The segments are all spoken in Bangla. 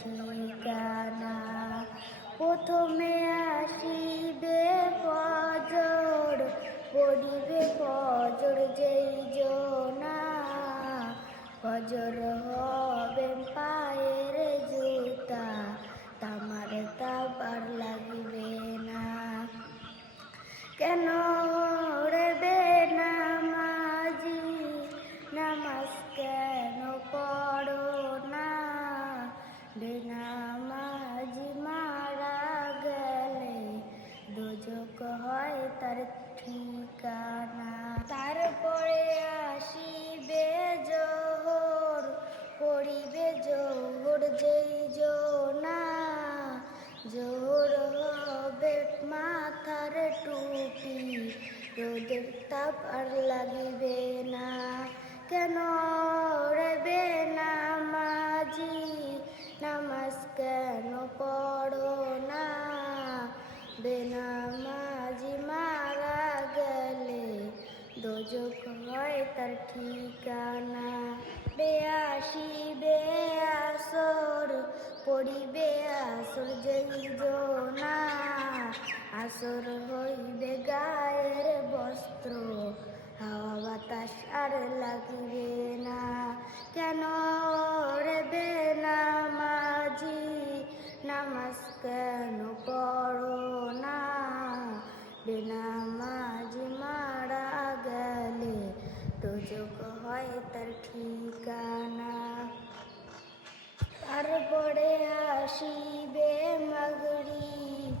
ঠিকানা। প্রথমে আসিবে ফজর, পড়িবে ফজর যেই জনা, ফজর হবে পায়ের জুতা, তামার তাবার লাগিবে না। কেন রে নামাজি, নামাজ কেন পড়ো না? বেনামাজি মারা গেলে দোজখ হয় তার ঠিকানা। তারপরে আসিবে জোহর, পড়িবে জোহর যেই জনা, জোহর হবে মাথার টুপি, রোদের তাপ আর লাগিবে না। কেন রে বেনামাজি, নামাজ কেন পড়ো না? বেনামাজি মারা গেলে দোজখ হয় তার ঠিকানা। আসিবে আসর, পড়িবে আসর যেই জনা, আসর হইবে গায়ের বস্ত্র, হাওয়া বাতাস আর লাগিবে না। কেন রে বেনামাজি, নামাজ কেন পড়ো না? বেনামাজি মারা গেলে দোজখ হয় তার ঠিকানা। তারপরে আসিবে মাগরিব,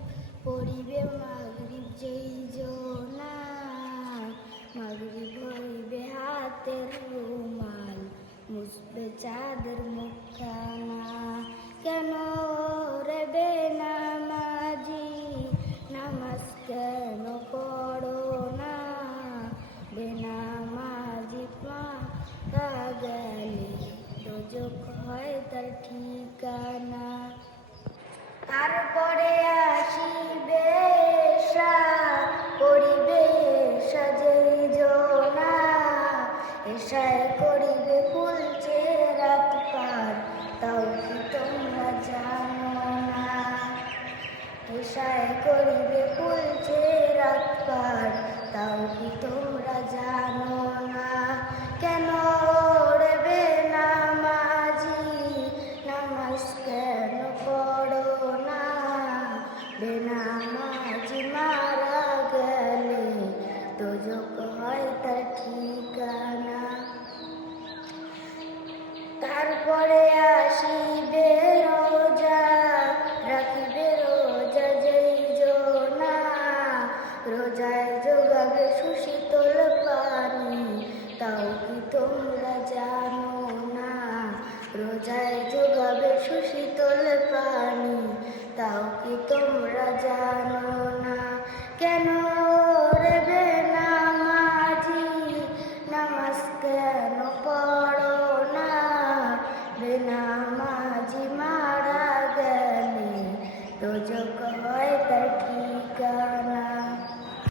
পড়িবে মাগরিব যেই জনা, মাগরিব হইবে হাতের রুমাল, মুছবে চাঁদের মুখখানা। কেন রে বেনামাজি, নামাজ কেন পড়ো না? বেনামাজি মারা গেলে দোজখ হয় তার ঠিকানা। তারপরে আসিবে এশা, পড়িবে এশা যেই জনা, এশায় করিবে কুলছে রাত পার, তাও কি তোমরা জানো না? এশায় করিবে কুলছে রাত পার, তাও কি তোমরা জানো না? কেন রে বেনামাজি, নামাজ কেন পড়ো না? বেনামাজি মারা গেলে দোজখ হয় তার ঠিকানা। তারপরে আসিবে রোজা, রাখিবে রোজা যেই জনা, রোজায় যোগাবে সুশীতল পানি, তাও কি তোমরা জানো না? রোজায় যোগাবে সুশীতল পানি, তাও কি তোমরা জানো না? কেন